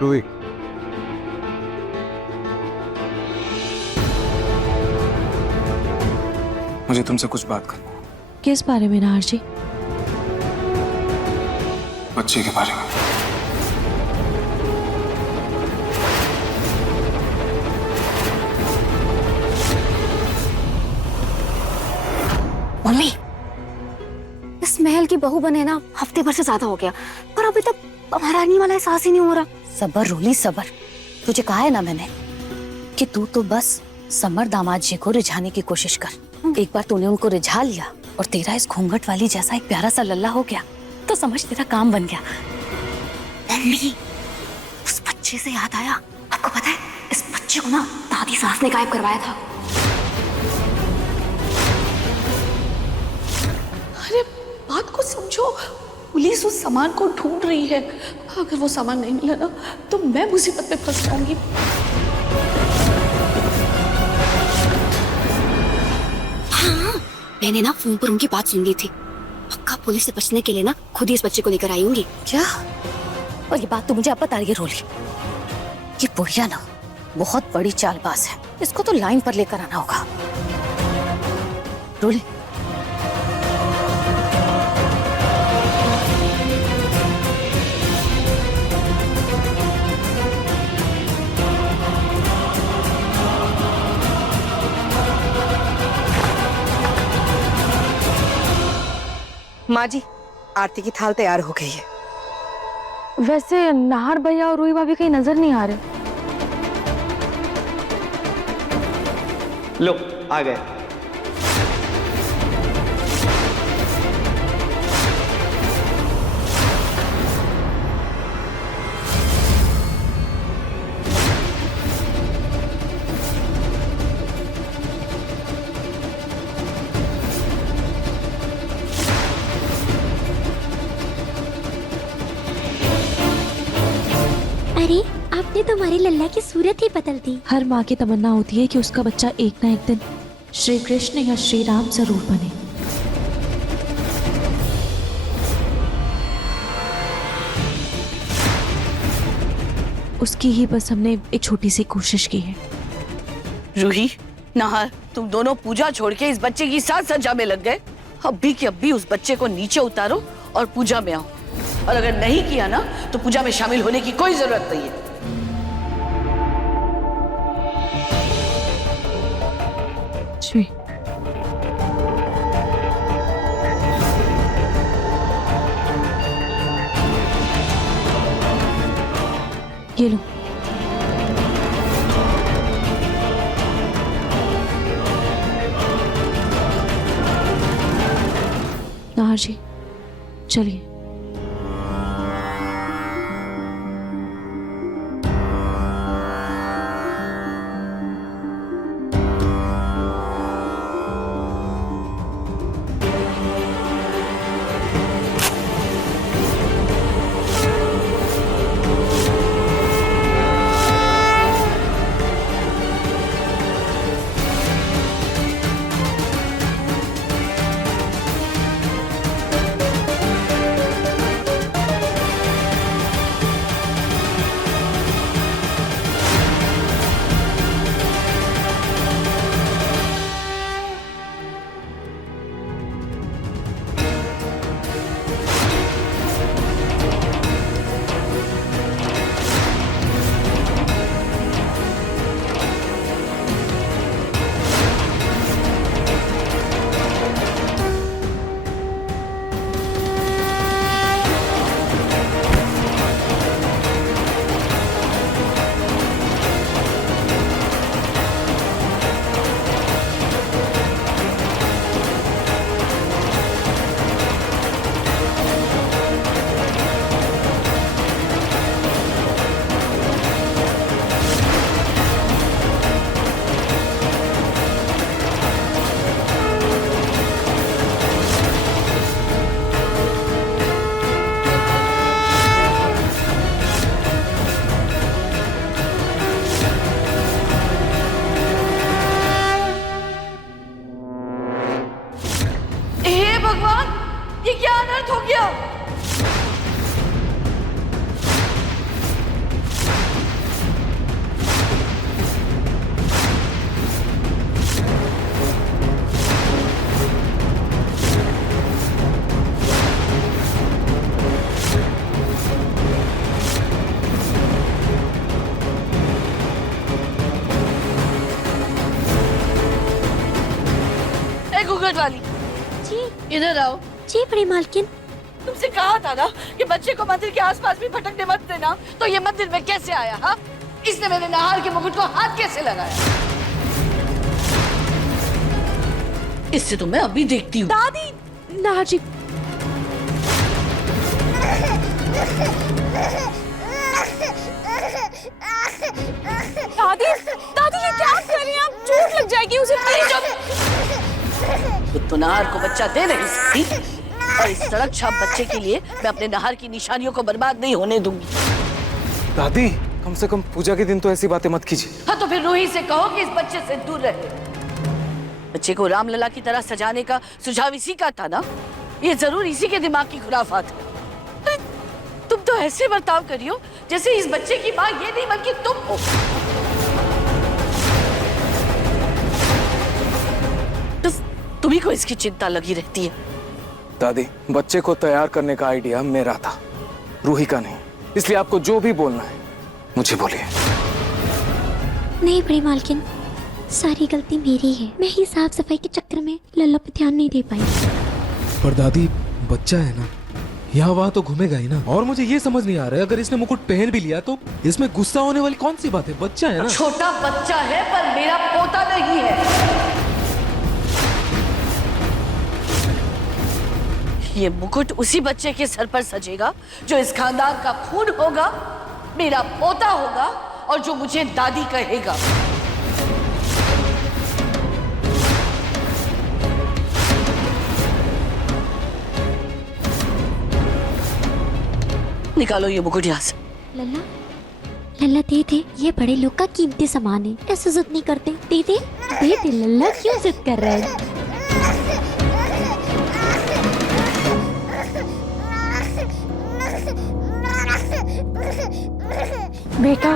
रूही, मुझे तुमसे कुछ बात करनी है। किस बारे में नाहर जी? बच्चे के बारे में। मम्मी, इस महल की बहू बने ना हफ्ते भर से ज्यादा हो गया, पर अभी तक महारानी वाला एहसास ही नहीं हो रहा। सबर रोली सबर, तुझे कहा है ना मैंने कि तू तो बस समर दामाद जी को रिझाने की कोशिश कर। एक बार तूने उनको रिझा लिया और तेरा इस घूंघट वाली जैसा एक प्यारा सा लल्ला हो गया तो समझ तेरा काम बन गया। मम्मी, उस बच्चे से याद आया, आपको पता है इस बच्चे को ना दादी सास ने गायब करवाया था। अरे बात को समझो, पुलिस उस सामान को ढूंढ रही है। अगर वो सामान नहीं मिला ना तो मैं मुसीबत में फंस जाऊंगी। हाँ, मैंने ना फोन पर उनकी बात सुन ली थी। पक्का पुलिस से बचने के लिए ना खुद ही इस बच्चे को लेकर आई होंगी। क्या? और ये बात तो मुझे अब बता रही है रोली, ये बुढ़िया ना बहुत बड़ी चालबाज है, इसको तो लाइन पर लेकर आना होगा। रोली, माँ जी, आरती की थाल तैयार हो गई है। वैसे नाहर भैया और रूही भाभी कहीं नजर नहीं आ रहे। लो आ गए। अरे आपने तो हमारे लल्ला की सूरत ही बदल दी। हर माँ की तमन्ना होती है कि उसका बच्चा एक ना एक दिन श्री कृष्ण या श्री राम जरूर बने। उसकी ही बस हमने एक छोटी सी कोशिश की है। रूही, नाहर, तुम दोनों पूजा छोड़ के इस बच्चे की साथ सजा में लग गए। अब भी कि अब भी उस बच्चे को नीचे उतारो और पूजा में आओ। और अगर नहीं किया ना तो पूजा में शामिल होने की कोई जरूरत नहीं है। जी। ये लो। नाहर जी, चलिए। वाली, जी इधर आओ। जी बड़ी मालकिन। तुमसे कहा था ना कि बच्चे को मंदिर के आसपास भी भटकने मत देना, तो ये मंदिर में कैसे आया? हाँ, इसने मेरे नाहर के मुकुट को हाथ कैसे लगाया? इससे तो मैं अभी देखती हूँ। दादी, नाहर जी, दादी, दादी ये क्या कर रही हैं आप? चोट लग जाएगी उसे। खुद तो नाहर को बच्चा दे नहीं सकती, और इस सड़क छाप बच्चे के लिए मैं अपने नाहर की निशानियों को बर्बाद नहीं होने दूंगी। दादी, कम से कम पूजा के दिन तो ऐसी बातें मत कीजिए। हाँ, तो फिर रूही से कहो कि इस बच्चे से दूर रहे। बच्चे को रामलला की तरह सजाने का सुझाव इसी का था ना? ये जरूर इसी के दिमाग की खुराफात है। अरे, तुम तो ऐसे बर्ताव करी हो जैसे इस बच्चे की माँ ये नहीं बल्कि तुम हो। बस तुम्ही को इसकी चिंता लगी रहती है। दादी, बच्चे को तैयार करने का आइडिया मेरा था, रूही का नहीं। इसलिए आपको जो भी बोलना है मुझे बोलिए। नहीं बड़ी मालकिन, सारी गलती मेरी है। मैं ही साफ सफाई के चक्कर में लल्ला पे ध्यान नहीं दे पाई। पर दादी, बच्चा है ना, यहाँ वहाँ तो घूमेगा ही ना। और मुझे ये समझ नहीं आ रहा है, अगर इसने मुकुट पहन भी लिया तो इसमें गुस्सा होने वाली कौन सी बात है? बच्चा है ना। छोटा बच्चा है पर मेरा पोता नहीं है। ये मुकुट उसी बच्चे के सर पर सजेगा जो इस खानदान का खून होगा, मेरा पोता होगा, और जो मुझे दादी कहेगा। निकालो ये मुकुट यहाँ से। लल्ला, लल्ला दे दे, ये बड़े लोग का कीमती सामान है, ऐसे जिद नहीं करते। दे दे, दे दे लल्ला, क्यों जिद कर रहे हैं? बेटा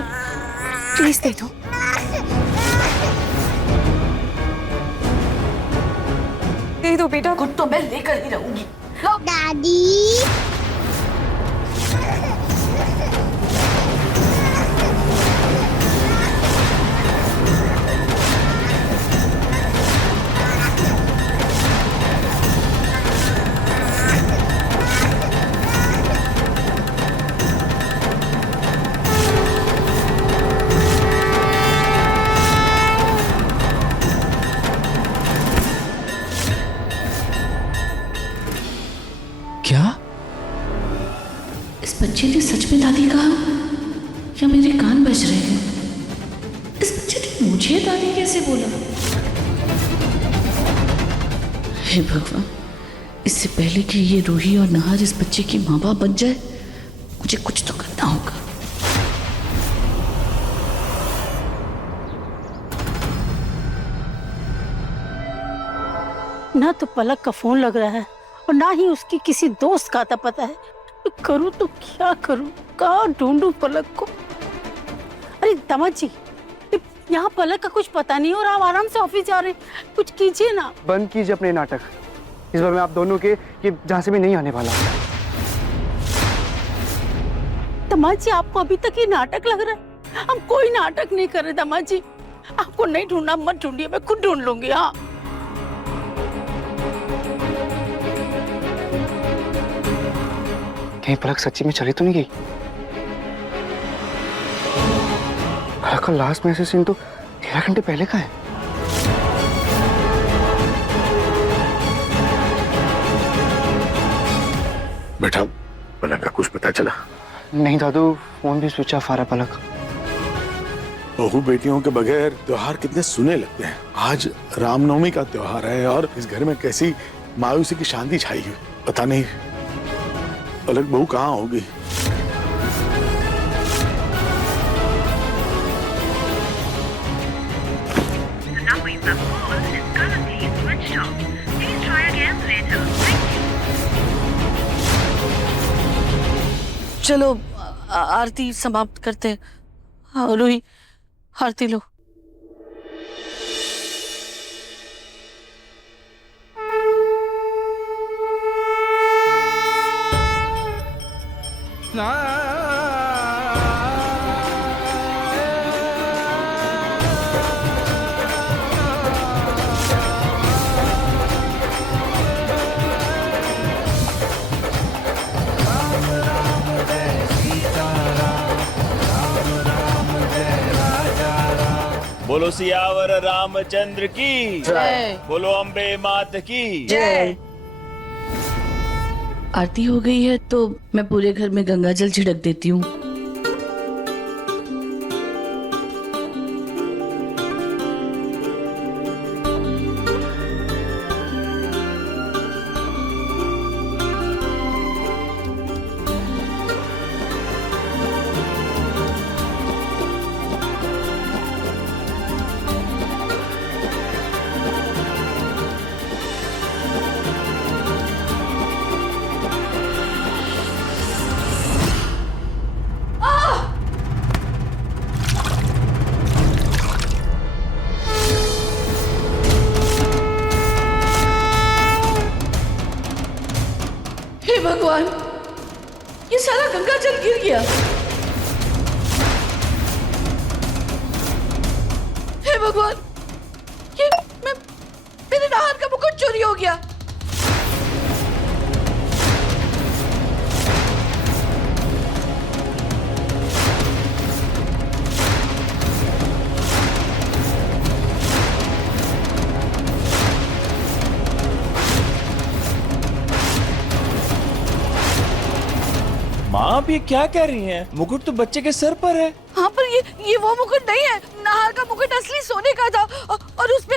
प्लीज दे दो। दे दो बेटा। मुकुट तो मैं लेकर ही रहूंगी। लो। दादी, क्या? इस बच्चे ने सच में दादी कहा या मेरे कान बज रहे हैं? इस बच्चे ने मुझे दादी कैसे बोला? हे भगवान, इससे पहले कि ये रूही और नाहर इस बच्चे की माँ बाप बन जाए, मुझे कुछ तो करना होगा। ना तो पलक का फोन लग रहा है और ना ही उसकी किसी दोस्त का आता पता है। करूं तो क्या करूं, कहाँ ढूंढूं पलक को? अरे दामाद जी, यहाँ पलक का कुछ पता नहीं और आप आराम से ऑफिस जा रहे हैं, कुछ कीजिए ना। बंद कीजिए अपने नाटक। इस बार मैं आप दोनों के ये जहाँ से भी नहीं आने वाला। दामाद जी, आपको अभी तक ये नाटक लग रहा है? हम कोई नाटक नहीं कर रहे दामाद जी। आपको नहीं ढूंढना, मत ढूंढिए, मैं खुद ढूंढ लूंगी। हाँ, कहीं पलक सच्ची में चली तो नहीं गई? पलक का लास्ट मैसेज सीन तो 13 घंटे पहले का है। बेटा, पलक का कुछ पता चला? नहीं दादू, फोन भी स्विच ऑफ आ रहा पलक। बहू बेटियों के बगैर त्योहार कितने सुने लगते हैं। आज रामनवमी का त्योहार है और इस घर में कैसी मायूसी की शांति छाई हुई। पता नहीं पलक बहू कहाँ होगी। चलो आरती समाप्त करते हैं। हाँ, रूही, आरती लो। बोलो सियावर रामचंद्र की जय। बोलो अम्बे मात की जय। आरती हो गई है तो मैं पूरे घर में गंगा जल छिड़क देती हूँ। हे भगवान, ये सारा गंगा जल गिर गया। हे भगवान, ये मेरे नाहर का मुकुट चोरी हो गया। माँ आप ये क्या कह रही हैं? मुकुट तो बच्चे के सर पर है। हाँ पर ये वो मुकुट नहीं है। नाहर का मुकुट असली सोने का था और उसमें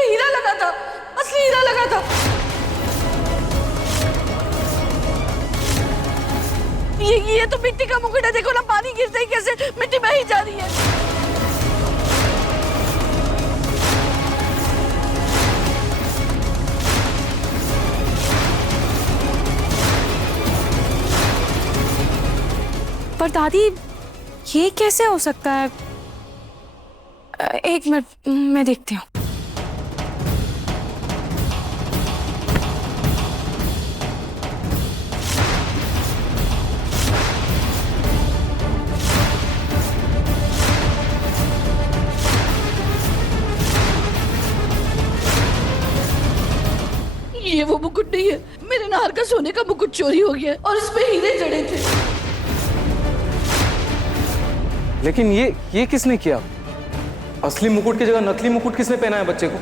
हीरा लगा था, असली हीरा लगा था। ये तो मिट्टी का मुकुट है। देखो ना, पानी गिरते ही कैसे मिट्टी बह ही जा रही है। पर दादी ये कैसे हो सकता है? एक मिनट, मैं देखती हूँ। ये वो मुकुट नहीं है। मेरे नाहर का सोने का मुकुट चोरी हो गया और इसमें हीरे जड़े थे। लेकिन ये किसने किया? असली मुकुट की जगह नकली मुकुट किसने पहना है बच्चे को?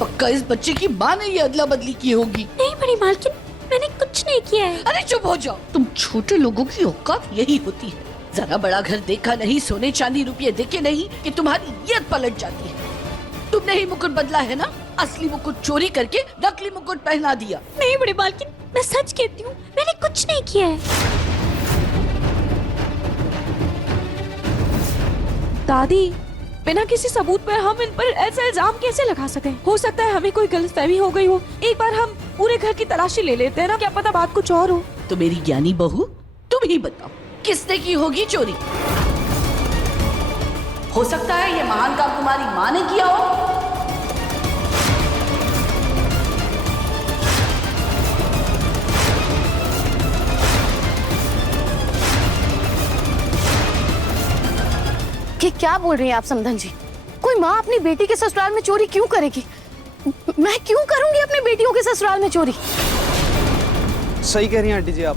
पक्का इस बच्चे की माँ ने ये अदला बदली की होगी। नहीं बड़ी मालकिन, मैंने कुछ नहीं किया है। अरे चुप हो जाओ। तुम छोटे लोगों की औकात यही होती है। जरा बड़ा घर देखा नहीं, सोने चांदी रुपये देखे नहीं कि तुम्हारी नियत पलट जाती है। तुमने ही मुकुट बदला है ना? असली मुकुट चोरी करके नकली मुकुट पहना दिया। नहीं बड़ी मालकिन, मैं सच कहती हूँ, मैंने कुछ नहीं किया है। दादी, बिना किसी सबूत पर हम इन पर ऐसा इल्जाम कैसे लगा सके? हो सकता है हमें कोई गलतफहमी हो गई हो। एक बार हम पूरे घर की तलाशी ले लेते हैं ना, क्या पता बात कुछ और हो। तो मेरी ज्ञानी बहू, तुम ही बताओ किसने की होगी चोरी? हो सकता है ये महान काम तुम्हारी माँ ने किया हो। कि क्या बोल रही हैं आप समधन जी? कोई माँ अपनी बेटी के ससुराल में चोरी क्यों करेगी? मैं क्यों करूंगी अपनी बेटियों के ससुराल में चोरी? सही कह रही हैं आंटी जी आप।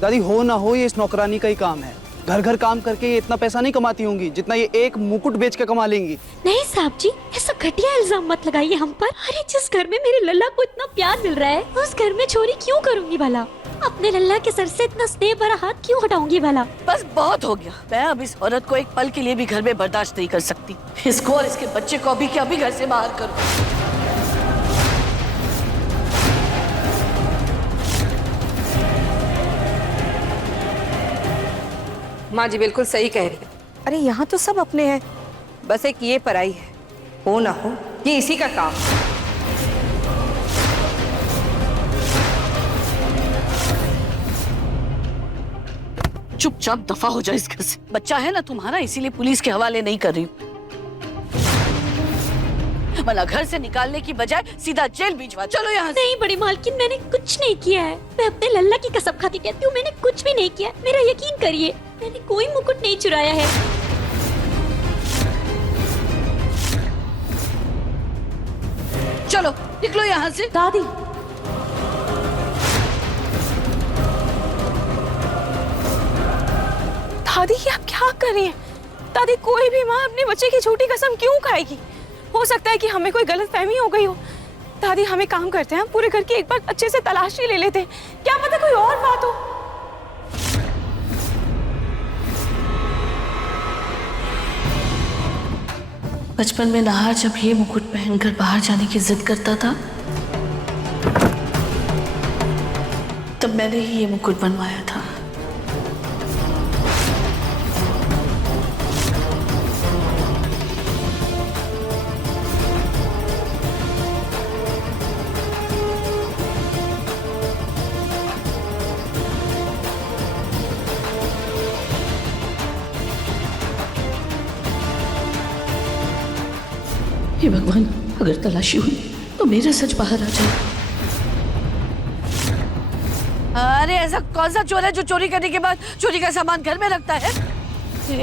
दादी, हो ना हो ये इस नौकरानी का ही काम है। घर घर काम करके ये इतना पैसा नहीं कमाती होंगी जितना ये एक मुकुट बेच के कमा लेंगी। नहीं साहब जी, ऐसा घटिया इल्जाम मत लगाइए हम पर। अरे जिस घर में मेरे लल्ला को इतना प्यार मिल रहा है, उस घर में चोरी क्यों करूंगी भला? अपने लल्ला के सर से इतना स्नेह भरा हाथ क्यों हटाऊंगी भला? बस बहुत हो गया। मैं अब इस औरत को एक पल के लिए भी घर में बर्दाश्त नहीं कर सकती। इसको और इसके बच्चे को अभी के अभी घर से बाहर करो। माँ जी बिल्कुल सही कह रही है। अरे यहाँ तो सब अपने हैं, बस एक ये पराई है। हो ना हो ये इसी का काम। चुपचाप दफा हो जाए इस घर से। बच्चा है ना तुम्हारा, इसीलिए पुलिस के हवाले नहीं कर रही हूँ। वरना घर से निकालने की बजाय सीधा जेल भिजवा। चलो यहाँ से। नहीं बड़ी मालकिन, मैंने कुछ नहीं किया है। मैं अपने लल्ला की कसम खा के कहती हूँ, मैंने कुछ भी नहीं किया। मेरा यकीन करिए, मैंने कोई मुकुट नहीं चुराया है। चलो निकलो यहाँ से। दादी, दादी ये आप क्या कर रही हैं? दादी कोई भी माँ अपने बच्चे की झूठी कसम क्यों खाएगी? हो सकता है कि हमें कोई गलतफहमी हो गई हो। दादी हमें काम करते हैं, हम पूरे घर की एक बार अच्छे से तलाशी ले लेते हैं, क्या पता कोई और बात हो। बचपन में नाहर जब ये मुकुट पहनकर बाहर जाने की जिद करता था तब मैंने ही ये मुकुट बनवाया था। हे भगवान, अगर तलाशी हुई तो मेरा सच बाहर आ जाए। अरे ऐसा कौन सा चोर है जो चोरी करने के बाद चोरी का सामान घर में रखता है?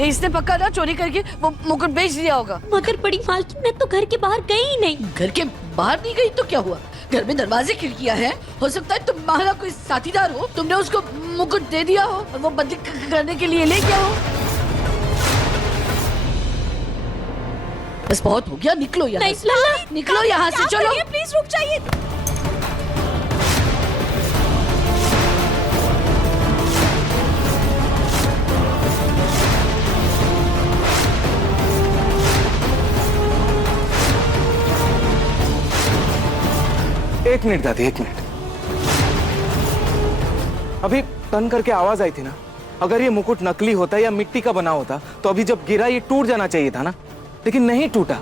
इसने पक्का ना चोरी करके वो मुकुट बेच दिया होगा। मगर बड़ी मालकिन, मैं तो घर के बाहर गई ही नहीं। घर के बाहर नहीं गई तो क्या हुआ? घर में दरवाजे खिड़कियां हैं, हो सकता है तुम्हारा कोई साथीदार हो, तुमने उसको मुकुट दे दिया हो और वो बदली करने के लिए ले गया हो। बस बहुत हो गया, निकलो यहाँ से। निकलो यहाँ से, चलो। प्लीज रुक जाइए। एक मिनट दादी, एक मिनट। अभी टन करके आवाज आई थी ना, अगर ये मुकुट नकली होता या मिट्टी का बना होता तो अभी जब गिरा ये टूट जाना चाहिए था ना, लेकिन नहीं टूटा।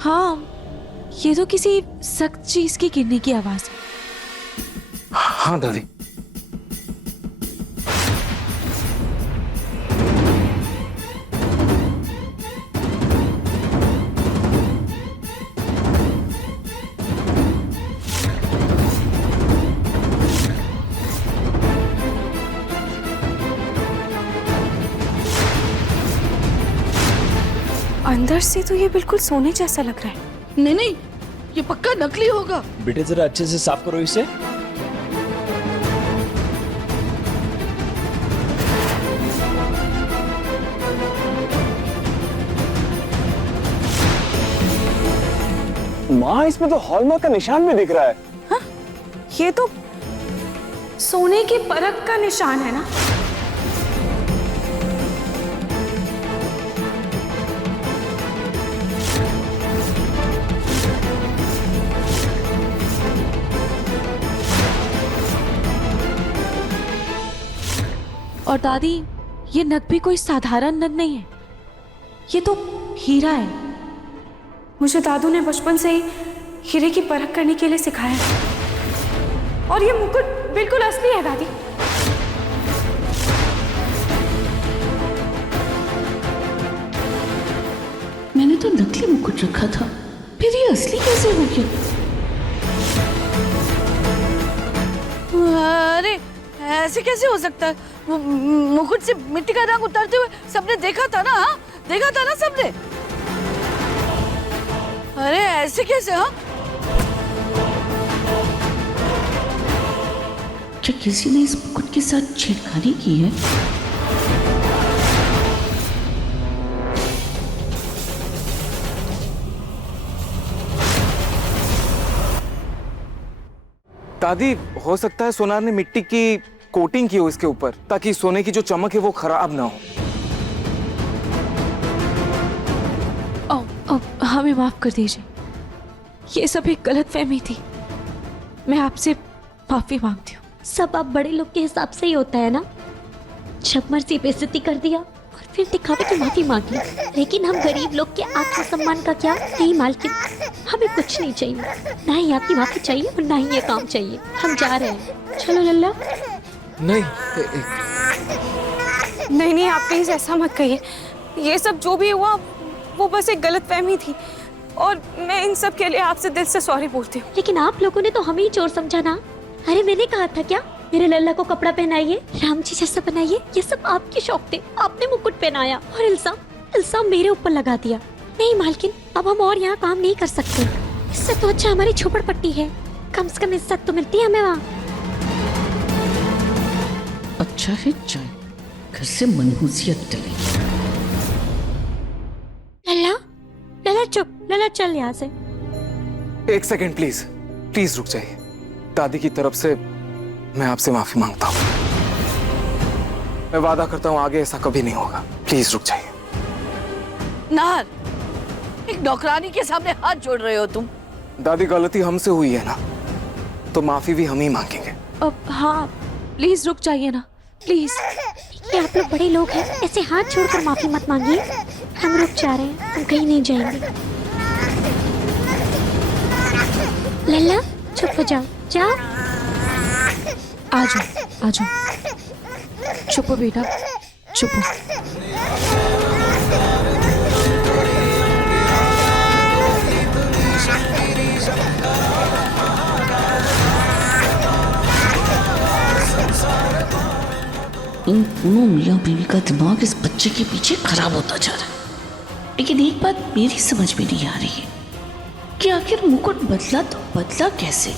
हाँ, ये तो किसी सख्त चीज की गिरने की आवाज है। हाँ दादी। अंदर से तो ये बिल्कुल सोने जैसा लग रहा है। नहीं नहीं, ये पक्का नकली होगा। बेटे जरा अच्छे से साफ करो इसे। माँ, इसमें तो हॉलमार्क का निशान भी दिख रहा है। हाँ? ये तो सोने के परख का निशान है ना। और दादी, ये नग भी कोई साधारण नग नहीं है, ये तो हीरा है। मुझे दादू ने बचपन से ही हीरे की परख करने के लिए सिखाया है। और ये मुकुट बिल्कुल असली है दादी। मैंने तो नकली मुकुट रखा था, फिर ये असली कैसे हो गया? अरे ऐसे कैसे हो सकता है? मुकुट से मिट्टी का रंग उतरते हुए सबने देखा था ना? हाँ, देखा था ना सबने? अरे ऐसे कैसे? हाँ, क्या किसी ने इस मुकुट के साथ छेड़खानी की है? दादी, हो सकता है सोनार ने मिट्टी की कोटिंग की हो इसके ऊपर, ताकि सोने की जो चमक है वो खराब ना हो। हमें माफ कर दीजिए, ये सब एक गलतफहमी थी। मैं आपसे माफी मांगती हूँ। सब आप बड़े लोग के हिसाब से ही होता है ना। जब मर्जी बेइज्जती कर दिया और फिर दिखावे की माफी मांग ली। लेकिन हम गरीब लोग के आत्मसम्मान का क्या? नहीं मालकिन, हमें कुछ नहीं चाहिए, ना ही आपकी माफी चाहिए और ना ही ये काम चाहिए। हम जा रहे हैं, चलो लल्ला। नहीं नहीं, आप प्लीज ऐसा मत कहिए। ये सब जो भी हुआ वो बस एक गलतफहमी थी और मैं इन सब के लिए आपसे दिल से सॉरी बोलती हूँ। लेकिन आप लोगों ने तो हमें ही चोर समझा ना। अरे मैंने कहा था क्या, मेरे लल्ला को कपड़ा पहनाइए, राम जी जैसा बनाइए। ये सब आपके शौक थे, आपने मुकुट पहनाया और इल्जाम मेरे ऊपर लगा दिया। नहीं मालकिन, अब हम और यहाँ काम नहीं कर सकते। इससे तो अच्छा हमारी झोपड़पट्टी है, कम से कम इज्जत तो मिलती है हमें वहाँ। चाहे जाए, घर से मनहूसियत टले। लला, लला चुप, लला चल यहाँ से। एक सेकंड प्लीज, प्लीज रुक जाइए। दादी की तरफ से मैं आपसे माफी मांगता हूँ। मैं वादा करता हूँ आगे ऐसा कभी नहीं होगा। प्लीज रुक जाइए। नाहर, एक नौकरानी के सामने हाथ जोड़ रहे हो तुम। दादी गलती हमसे हुई है ना, तो माफी भी हम ही मांगेंगे। अब हाँ, प्लीज रुक जाइए ना, प्लीज। ये आप लोग बड़े लोग हैं, ऐसे हाथ छोड़कर माफी मत मांगिए। हम रुक जा रहे हैं, हम कहीं नहीं जाएंगे। लल्ला चुप हो जाओ, जाओ। आ जाओ, आ जाओ। चुप हो बेटा, चुप हो। इन दोनों मियाँ बीवी का दिमाग इस बच्चे के पीछे खराब होता जा रहा है। लेकिन एक बात मेरी समझ में नहीं आ रही है कि आखिर मुकुट बदला तो बदला कैसे।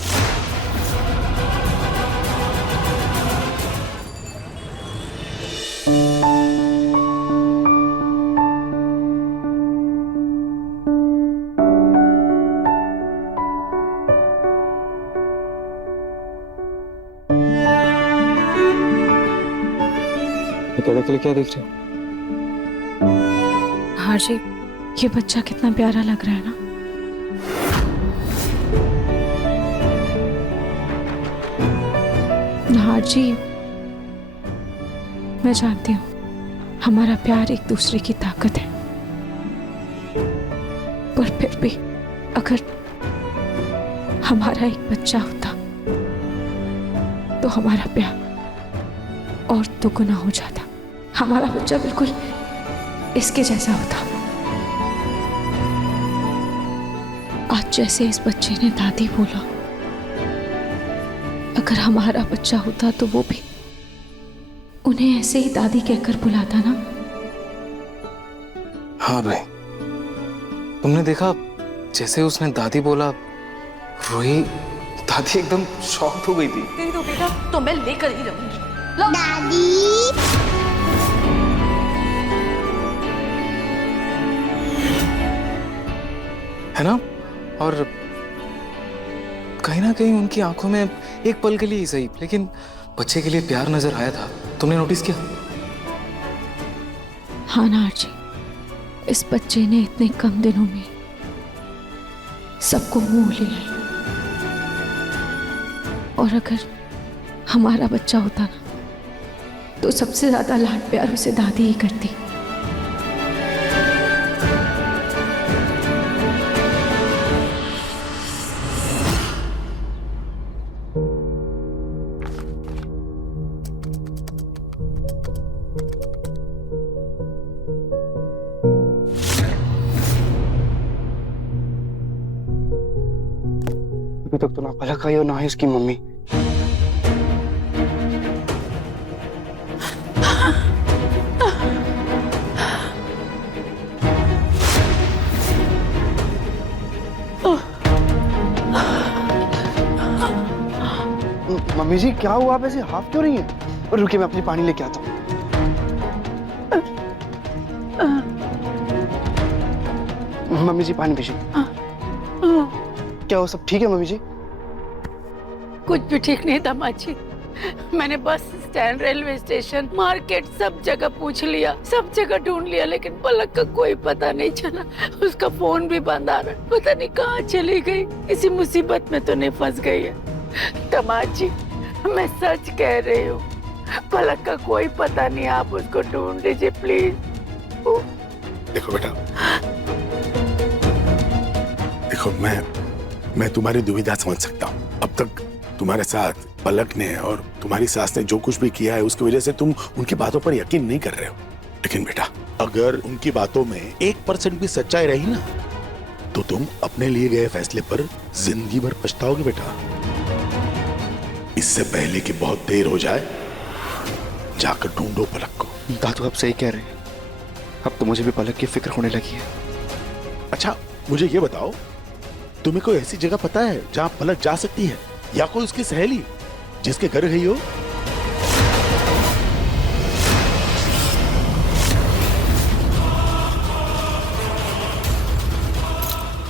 के लिए क्या देख रहे हो? हाँ जी, ये बच्चा कितना प्यारा लग रहा है ना। हाँ जी, मैं जानती हूँ हमारा प्यार एक दूसरे की ताकत है, पर फिर भी अगर हमारा एक बच्चा होता तो हमारा प्यार और दुगुना हो जाता। हमारा बच्चा बिल्कुल इसके जैसा होता। आज जैसे इस बच्चे ने दादी बोला, अगर हमारा बच्चा होता तो वो भी उन्हें ऐसे ही दादी कहकर बुलाता ना। हाँ भाई, तुमने देखा जैसे उसने दादी बोला, रूही दादी एकदम शॉक्ड हो गई थी। कहीं तो बेटा, तो मैं लेकर ही रहूंगी। दादी। है ना? और कहीं ना कहीं उनकी आंखों में एक पल के लिए ही सही, लेकिन बच्चे के लिए प्यार नजर आया था। तुमने नोटिस किया? हाँ नार जी, इस बच्चे ने इतने कम दिनों में सबको मोह लिया है। और अगर हमारा बच्चा होता ना, तो सबसे ज्यादा लाड प्यार उसे दादी ही करती। अभी तक तो ना पलक आई और ना ही उसकी मम्मी। मम्मी जी क्या हुआ, आप ऐसे हाफ क्यों रही हैं? और रुकिए, मैं अपनी पानी लेके आता हूँ। मम्मी जी पानी पीजिए। क्या वो सब ठीक है मम्मी जी? कुछ भी ठीक नहीं दामाद जी। मैंने bus stand, railway station, market सब जगह पूछ लिया, सब जगह ढूंढ लिया, लेकिन पलक का कोई पता नहीं चला। उसका फोन भी बंद आ रहा, पता नहीं कहाँ चली गई। इसी मुसीबत में तो नहीं फंस गई है। दामाद जी मैं सच कह रही हूँ, पलक का कोई पता नहीं, आप उसको ढूंढ लीजिए प्लीज। देखो बेटा, देखो मैं तुम्हारी दुविधा समझ सकता हूँ। अब तक तुम्हारे साथ पलक ने और तुम्हारी सास ने जो कुछ भी किया है, उसकी वजह से तुम उनकी बातों पर यकीन नहीं कर रहे हो। लेकिन बेटा, अगर उनकी बातों में 1% भी सच्चाई रही ना, तो तुम अपने लिए गए फैसले पर जिंदगी भर पछताओगे बेटा। इससे पहले कि बहुत देर हो जाए, जाकर ढूंढो पलक को। दादू आप सही कह रहे हैं, अब तो मुझे भी पलक की फिक्र होने लगी है। अच्छा मुझे ये बताओ, तुम्हें कोई ऐसी जगह पता है जहां पलक जा सकती है, या कोई उसकी सहेली जिसके घर गई हो?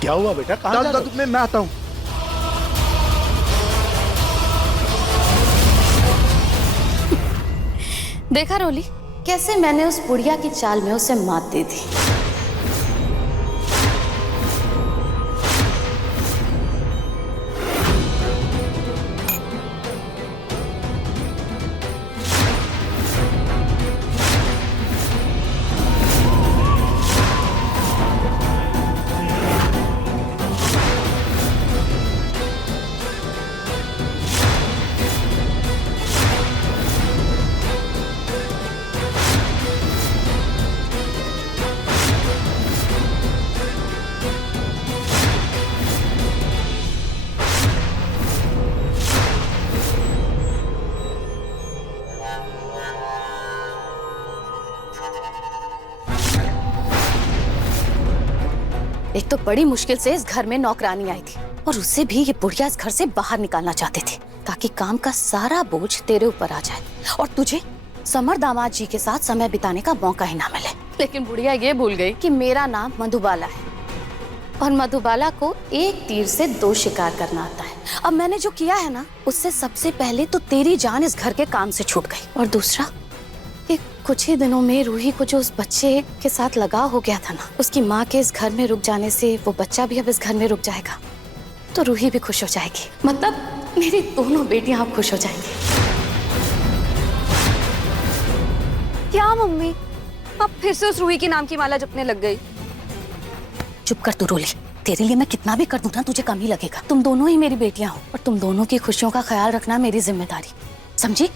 क्या हुआ बेटा, कहाँ जा रहे हो? मैं आता हूँ। देखा रोली, कैसे मैंने उस बुढ़िया की चाल में उसे मात दे दी। एक तो बड़ी मुश्किल से इस घर में नौकरानी आई थी और उसे भी ये बुढ़िया इस घर से बाहर निकालना चाहते थे ताकि काम का सारा बोझ तेरे ऊपर आ जाए और तुझे समर दामाद जी के साथ समय बिताने का मौका ही ना मिले। लेकिन बुढ़िया ये भूल गई कि मेरा नाम मधुबाला है और मधुबाला को एक तीर से दो शिकार करना आता है। अब मैंने जो किया है ना, उससे सबसे पहले तो तेरी जान इस घर के काम से छूट गई और दूसरा कि कुछ ही दिनों में रूही को जो उस बच्चे के साथ लगाव हो गया था ना, उसकी माँ के इस घर में रुक जाने से वो बच्चा भी अब इस घर में रुक जाएगा तो रूही भी खुश हो जाएगी। मतलब मेरी दोनों बेटियां अब खुश हो जाएंगी। क्या मम्मी, अब फिर से उस रूही के नाम की माला जपने लग गई? चुप कर तू रोली, तेरे लिए मैं कितना भी कर दूं ना तुझे कम ही लगेगा। तुम दोनों ही मेरी बेटियां हो और तुम दोनों की खुशियों का ख्याल रखना मेरी जिम्मेदारी, समझी?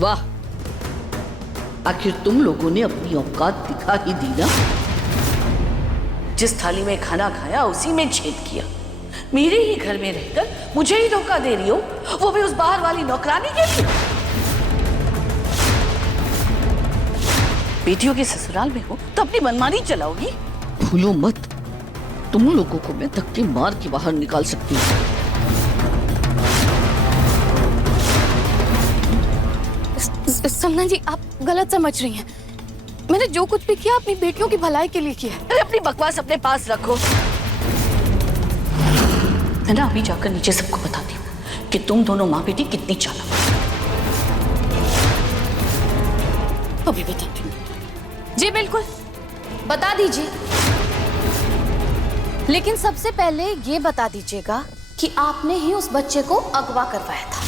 वाह, आखिर तुम लोगों ने अपनी औकात दिखा ही दी ना। जिस थाली में खाना खाया उसी में छेद किया। मेरे ही घर में रहकर मुझे ही धोखा दे रही हो, वो भी उस बाहर वाली नौकरानी के लिए। बेटियों के ससुराल में हो तो अपनी मनमानी चलाओगी। भूलो मत, तुम लोगों को मैं धक्के मार के बाहर निकाल सकती हूँ। समझा जी, आप गलत समझ रही हैं। मैंने जो कुछ भी किया अपनी बेटियों की भलाई के लिए किया है। अरे अपनी बकवास अपने पास रखो। मैं ना अभी जाकर नीचे सबको बताती हूँ कि तुम दोनों माँ बेटी कितनी चालाक। अभी बताती हूँ। जी बिल्कुल, बता दीजिए। लेकिन सबसे पहले ये बता दीजिएगा कि आपने ही उस बच्चे को अगवा करवाया था।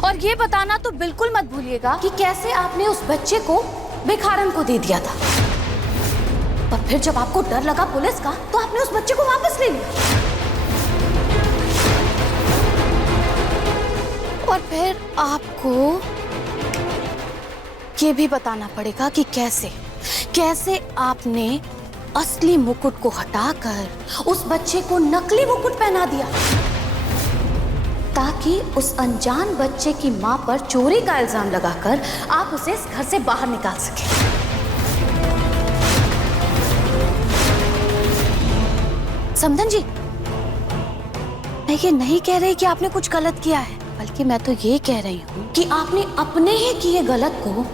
और ये बताना तो बिल्कुल मत भूलिएगा कि कैसे आपने उस बच्चे को भिखारन को दे दिया था और फिर जब आपको डर लगा पुलिस का तो आपने उस बच्चे को वापस ले लिया। और फिर आपको ये भी बताना पड़ेगा कि कैसे आपने असली मुकुट को हटाकर उस बच्चे को नकली मुकुट पहना दिया ताकि उस अनजान बच्चे की मां पर चोरी का इल्जाम लगाकर आप उसे इस घर से बाहर निकाल सकें। समझन जी, मैं ये नहीं कह रही कि आपने कुछ गलत किया है, बल्कि मैं तो ये कह रही हूँ कि आपने अपने ही किए गलत को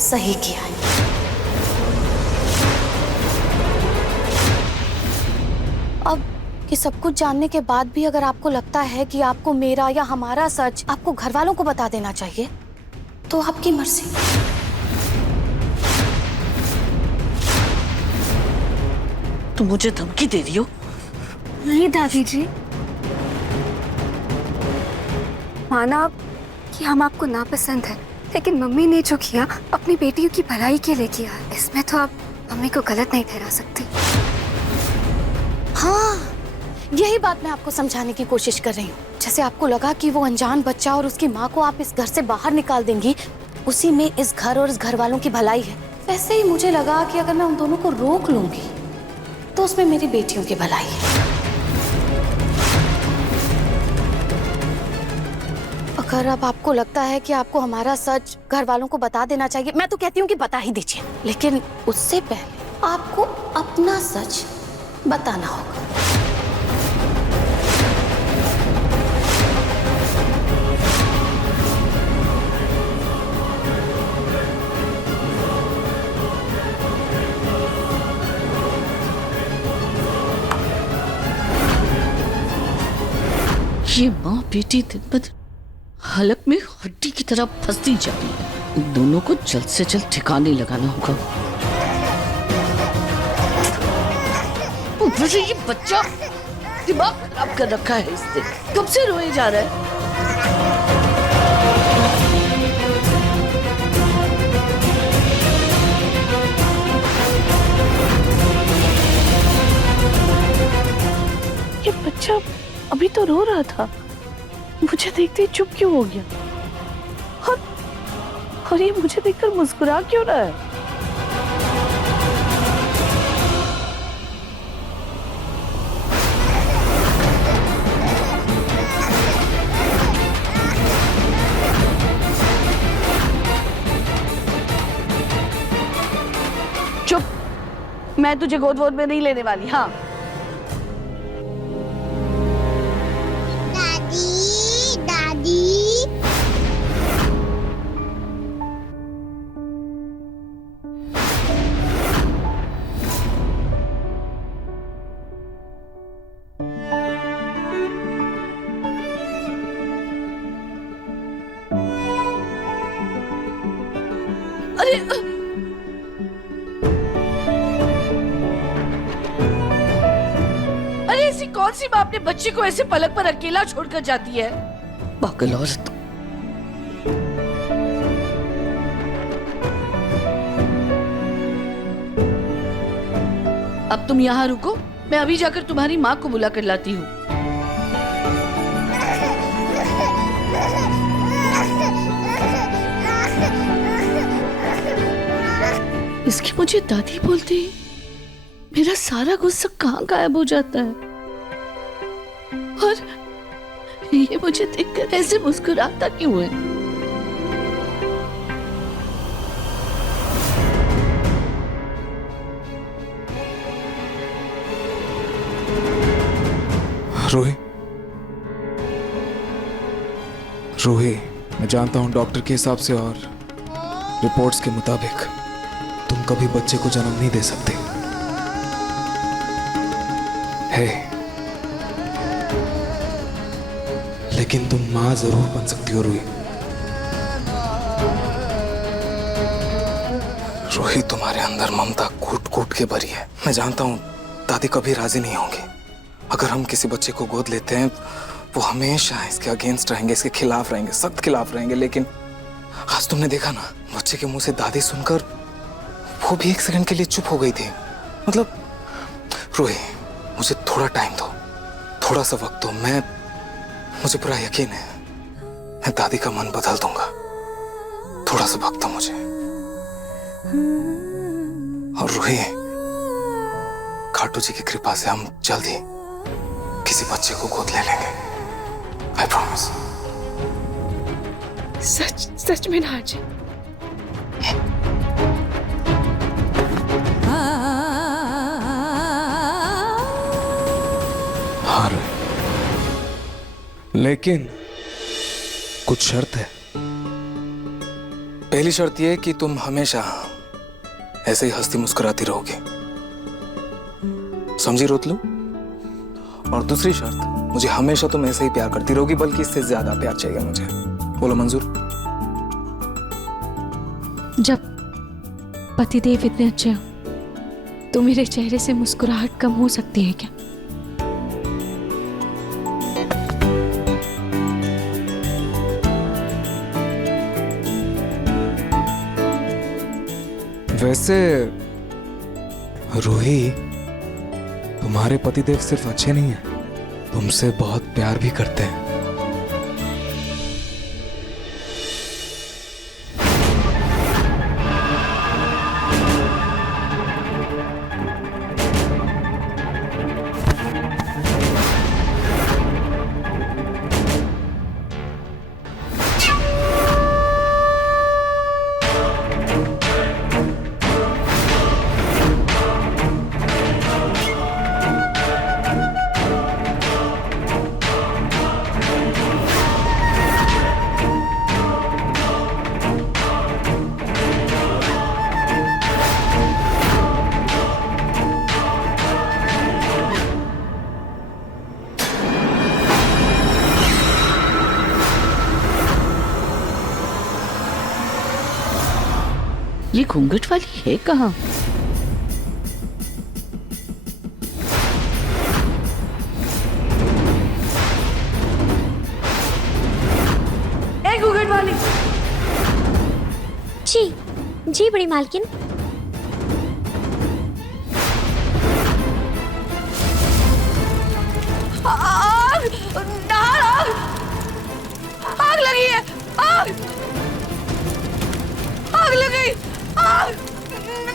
सही किया है। अब कि सब कुछ जानने के बाद भी अगर आपको लगता है कि आपको मेरा या हमारा सच आपको घर वालों को बता देना चाहिए तो आपकी मर्जी। तुम मुझे धमकी दे रही हो? नहीं दादी जी, माना कि हम आपको नापसंद है, लेकिन मम्मी ने जो किया अपनी बेटियों की भलाई के लिए किया, इसमें तो आप मम्मी को गलत नहीं ठहरा सकती। हाँ, यही बात मैं आपको समझाने की कोशिश कर रही हूँ। जैसे आपको लगा कि वो अनजान बच्चा और उसकी माँ को आप इस घर से बाहर निकाल देंगी, उसी में इस घर और इस घर वालों की भलाई है, वैसे ही मुझे लगा कि अगर मैं उन दोनों को रोक लूंगी तो उसमें मेरी बेटियों की भलाई है। अगर अब आपको लगता है कि आपको हमारा सच घर वालों को बता देना चाहिए, मैं तो कहती हूँ कि बता ही दीजिए, लेकिन उससे पहले आपको अपना सच बताना होगा। ये माँ बेटी दिन ब दिन हलक में हड्डी की तरह फंसती जा रही है। इन दोनों को जल्द से जल्द ठिकाने लगाना होगा। ऊपर से ये बच्चा दिमाग खराब कर रखा है इसने, कब से रोए जा रहा है। ये बच्चा अभी तो रो रहा था, मुझे देखते ही चुप क्यों हो गया? और ये मुझे देखकर मुस्कुरा क्यों रहा है? चुप, मैं तुझे गोद वोद में नहीं लेने वाली। हाँ अरे ऐसी कौन सी माँ अपने बच्चे को ऐसे पलक पर अकेला छोड़कर जाती है? पागल औरत। अब तुम यहाँ रुको, मैं अभी जाकर तुम्हारी माँ को बुला कर लाती हूँ। इसकी मुझे दादी बोलती है, मेरा सारा गुस्सा कहाँ गायब हो जाता है। और ये मुझे देखकर ऐसे मुस्कुराता क्यों है? रूही, मैं जानता हूं डॉक्टर के हिसाब से और रिपोर्ट्स के मुताबिक तुम कभी बच्चे को जन्म नहीं दे सकते। है, लेकिन तुम मां जरूर बन सकती हो रूही। रूही, तुम्हारे अंदर ममता कूट कूट के भरी है। मैं जानता हूं दादी कभी राजी नहीं होंगी। अगर हम किसी बच्चे को गोद लेते हैं, वो हमेशा इसके अगेंस्ट रहेंगे, इसके खिलाफ रहेंगे, सख्त खिलाफ रहेंगे। लेकिन आज तुमने देखा ना, बच्चे के मुंह से दादी सुनकर वो भी एक सेकंड के लिए चुप हो गई थी। मतलब रूही, मुझे थोड़ा टाइम दो, थोड़ा सा वक्त दो। मुझे पूरा यकीन है मैं दादी का मन बदल दूंगा। थोड़ा सा वक्त दो मुझे। और रूही, खाटू जी की कृपा से हम जल्द ही किसी बच्चे को गोद ले लेंगे। I promise. सच में ना जी। हाँ, लेकिन कुछ शर्त है। पहली शर्त यह कि तुम हमेशा ऐसे ही हंसती मुस्कुराती रहोगी, समझी रोतलू? और दूसरी शर्त, मुझे हमेशा तुम ऐसे ही प्यार करती रहोगी, बल्कि इससे ज्यादा प्यार चाहिए मुझे। बोलो मंजूर? जब पतिदेव इतने अच्छे हो तो मेरे चेहरे से मुस्कुराहट कम हो सकती है क्या? वैसे रूही, तुम्हारे पतिदेव सिर्फ अच्छे नहीं हैं, तुमसे बहुत प्यार भी करते हैं। ये घूंघट वाली है कहाँ? ए घूंघट वाली। जी जी बड़ी मालकिन। आग! नार आग! आग लगी है! आग! आग लग गई! आग!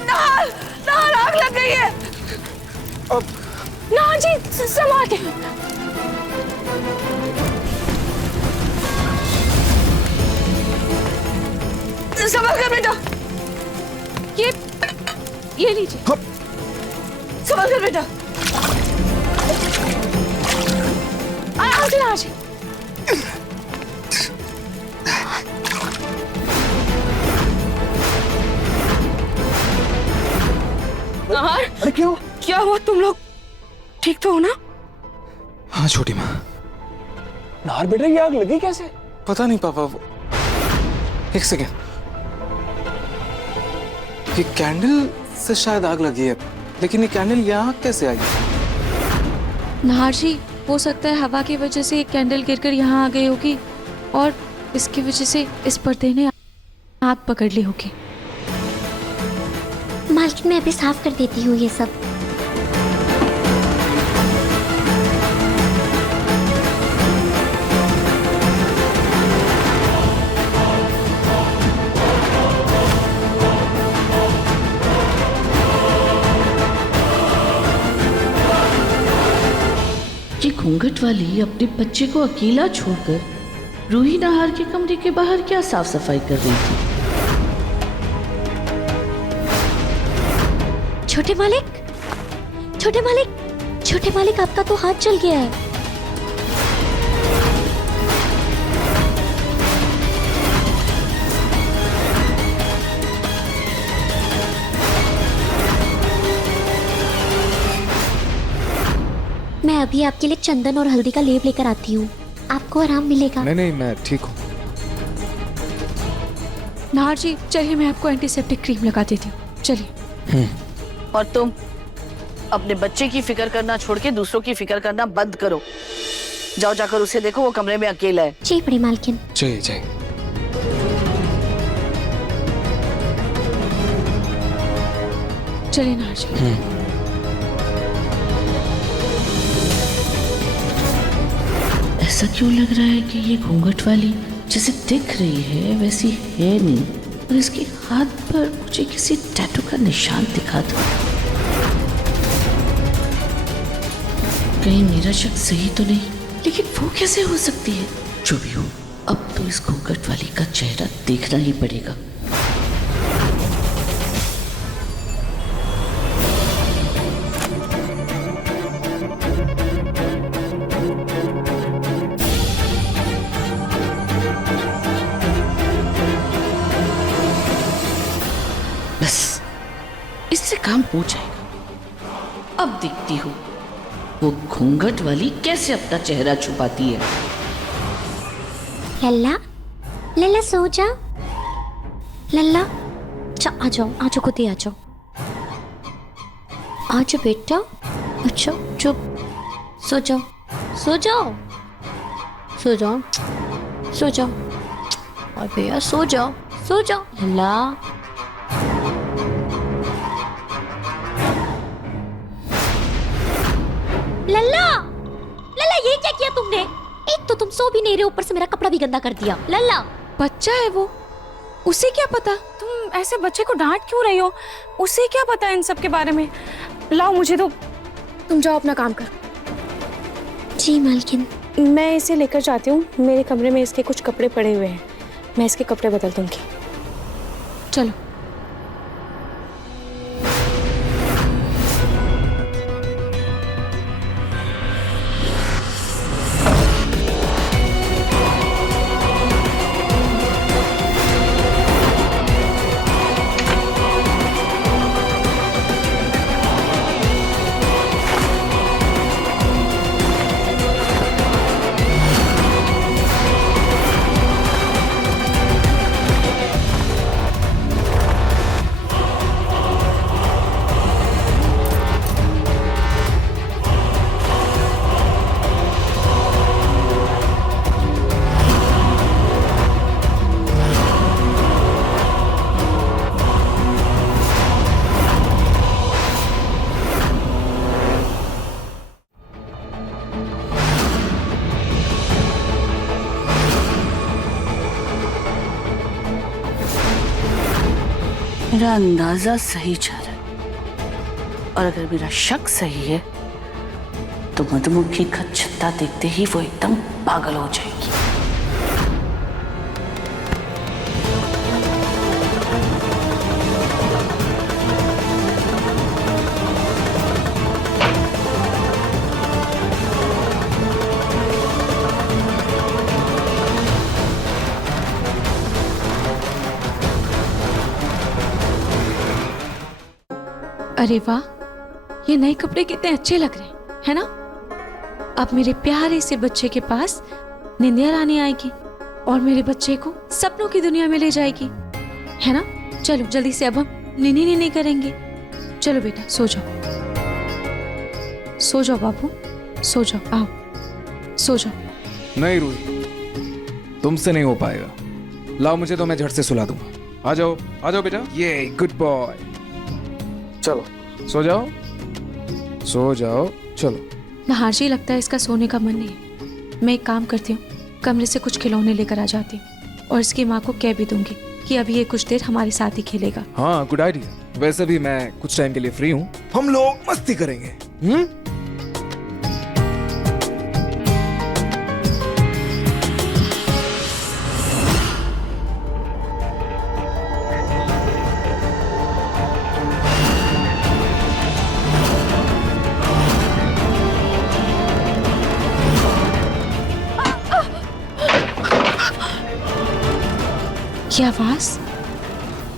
नार! नार आग लग गई है! ना जी संभाल के। संभल कर बेटा, ये लीजिए। संभल कर बेटा। आराम से आज। नाहर, अरे क्यों? क्या हुआ? तुम लोग ठीक तो हो ना? हाँ छोटी माँ। नाहर बेटा, ये आग लगी कैसे? पता नहीं पापा, एक सेकेंड, ये कैंडल से शायद आग लगी है, लेकिन ये कैंडल यहाँ कैसे आई? नाहर जी, हो सकता है हवा की वजह से एक कैंडल गिरकर यहाँ आ गई होगी और इसकी वजह से इस पर्दे ने आग पकड़ ली होगी। मालकिन मैं अभी साफ कर देती हूँ ये सब। ये घूंघट वाली अपने बच्चे को अकेला छोड़कर रूही नाहर के कमरे के बाहर क्या साफ सफाई कर रही थी? छोटे मालिक, छोटे मालिक, छोटे मालिक, आपका तो हाथ जल गया है। मैं अभी आपके लिए चंदन और हल्दी का लेप लेकर आती हूँ, आपको आराम मिलेगा। नहीं नहीं, मैं ठीक हूँ। नाहर जी, चलिए मैं आपको एंटीसेप्टिक क्रीम लगा देती हूँ, चलिए। और तुम अपने बच्चे की फिक्र करना छोड़ के दूसरों की फिक्र करना बंद करो। जाओ जाकर उसे देखो, वो कमरे में अकेला है। जी बड़ी मालकिन। चाहिए चाहिए। चलिए नाहर जी। ऐसा क्यों लग रहा है कि ये घूंघट वाली जैसे दिख रही है वैसी है नहीं, और इसके हाथ पर मुझे किसी टैटू का निशान दिखा दो। कहीं मेरा शक सही तो नहीं, लेकिन वो कैसे हो सकती है? जो भी हो, अब तो इस घूंघट वाली का चेहरा देखना ही पड़ेगा। बस इससे काम हो जाएगा। अब देखती हूँ वो घूंघट वाली कैसे अपना चेहरा छुपाती है। लल्ला, लल्ला सो जा। लल्ला, आ जाओ, आ जाओ, खुद ही आ जाओ। आ जाओ बेटा, अच्छा चुप, सो जाओ, सो जाओ, सो जाओ, सो जाओ। और भैया सो जाओ, सो जाओ। लल्ला, लल्ला, लल्ला, ये क्या किया तुमने? एक तो तुम सो भी नहीं रहे, ऊपर से मेरा कपड़ा भी गंदा कर दिया। लल्ला, बच्चा है वो, उसे क्या पता? तुम ऐसे बच्चे को डांट क्यों रही हो? उसे क्या पता इन सब के बारे में? लाओ मुझे दो, तुम जाओ अपना काम करो। जी मालकिन। मैं इसे लेकर जाती हूँ, मेरे कमरे में इसके कुछ कपड़े पड़े हुए हैं, मैं इसके कपड़े बदल दूंगी। चलो। मेरा अंदाजा सही जा रहा है, और अगर मेरा शक सही है तो मधुमक्खी का छत्ता देखते ही वो एकदम पागल हो जाएगी। अरे वाह, ये नए कपड़े कितने अच्छे लग रहे हैं, है ना? अब मेरे प्यारे से बच्चे के पास निंदिया रानी आएगी और मेरे बच्चे को सपनों की दुनिया में ले जाएगी, है ना? चलो जल्दी से अब हम नीनी नीनी करेंगे। चलो बेटा सो जाओ, सो जाओ बाबू, सो जाओ, आओ सो जाओ। नहीं रूही, तुमसे नहीं हो पाएगा। लाओ मुझे तो मैं झट से सुला दूंगा। आ जाओ बेटा, ये गुड बॉय। चलो सो जाओ, सो जाओ, चलो। नहार लगता है इसका सोने का मन नहीं है। मैं एक काम करती हूँ, कमरे से कुछ खिलौने लेकर आ जाती हूँ और इसकी माँ को कह भी दूंगी कि अभी ये कुछ देर हमारे साथ ही खेलेगा। हाँ गुड आइडिया। वैसे भी मैं कुछ टाइम के लिए फ्री हूँ, हम लोग मस्ती करेंगे।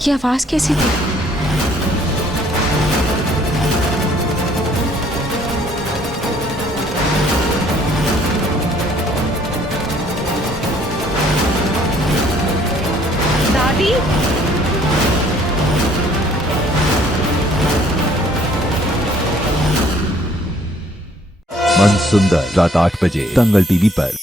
ये आवाज कैसी थी? दादी, मन सुंदर रात 8 बजे दंगल टीवी पर।